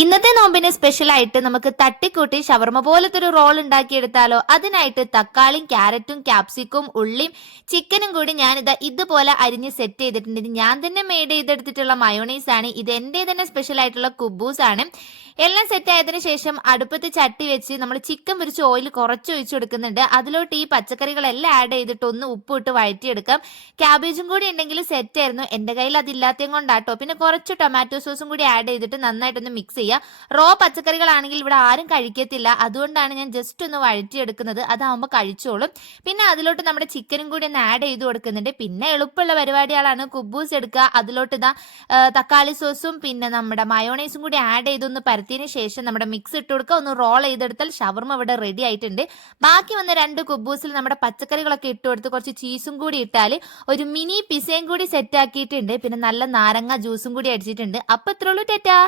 ഇന്നത്തെ നോമ്പിന് സ്പെഷ്യൽ ആയിട്ട് നമുക്ക് തട്ടിക്കൂട്ടി ഷവർമ പോലത്തെ ഒരു റോൾ ഉണ്ടാക്കിയെടുത്താലോ? അതിനായിട്ട് തക്കാളിയും ക്യാരറ്റും ക്യാപ്സിക്കും ഉള്ളിയും ചിക്കനും കൂടി ഞാനിതാ ഇതുപോലെ അരിഞ്ഞ് സെറ്റ് ചെയ്തിട്ടുണ്ട്. ഇത് ഞാൻ തന്നെ മെയ്ഡ് ചെയ്തെടുത്തിട്ടുള്ള മയോണൈസ് ആണ്. ഇത് എൻ്റെ തന്നെ സ്പെഷ്യൽ ആയിട്ടുള്ള കുബൂസ് ആണ്. എല്ലാം സെറ്റ് ആയതിനു ശേഷം അടുപ്പത്ത് ചട്ടി വെച്ച് നമ്മൾ ചിക്കൻ പൊരിച്ച് ഓയിൽ കുറച്ച് ഒഴിച്ചു കൊടുക്കുന്നുണ്ട്. അതിലോട്ട് ഈ പച്ചക്കറികളെല്ലാം ആഡ് ചെയ്തിട്ട് ഒന്ന് ഉപ്പ് ഇട്ട് വഴറ്റിയെടുക്കാം. ക്യാബേജും കൂടി ഉണ്ടെങ്കിൽ സെറ്റ് ആയിരുന്നു. എൻ്റെ കയ്യിൽ അതില്ലാത്തതും കൊണ്ടാട്ടോ. പിന്നെ കുറച്ച് ടൊമാറ്റോ സോസും കൂടി ആഡ് ചെയ്തിട്ട് നന്നായിട്ടൊന്ന് മിക്സ് ചെയ്യുക. റോ പച്ചക്കറികളാണെങ്കിൽ ഇവിടെ ആരും കഴിക്കത്തില്ല, അതുകൊണ്ടാണ് ഞാൻ ജസ്റ്റ് ഒന്ന് വഴറ്റിയെടുക്കുന്നത്. അതാവുമ്പോൾ കഴിച്ചോളും. പിന്നെ അതിലോട്ട് നമ്മുടെ ചിക്കനും കൂടി ഒന്ന് ആഡ് ചെയ്ത് കൊടുക്കുന്നുണ്ട്. പിന്നെ എളുപ്പമുള്ള പരിപാടികളാണ്. കുബൂസ് എടുക്കുക, അതിലോട്ട് ഇതാ തക്കാളി സോസും പിന്നെ നമ്മുടെ മയോണൈസും കൂടി ആഡ് ചെയ്തൊന്ന് പരത്തിയതിന് ശേഷം നമ്മുടെ മിക്സ് ഇട്ട് കൊടുക്കുക. ഒന്ന് റോൾ ചെയ്തെടുത്താൽ ഷവർമ ഇവിടെ റെഡി ആയിട്ടുണ്ട്. ബാക്കി വന്ന 2 കുബൂസിൽ നമ്മുടെ പച്ചക്കറികളൊക്കെ ഇട്ട് കൊടുത്ത് കുറച്ച് ചീസും കൂടി ഇട്ടാൽ ഒരു മിനി പിസയും കൂടി സെറ്റ് ആക്കിയിട്ടുണ്ട്. പിന്നെ നല്ല നാരങ്ങ ജ്യൂസും കൂടി അടിച്ചിട്ടുണ്ട്. അപ്പൊ ഇത്രയുള്ളൂ. ടാറ്റാ.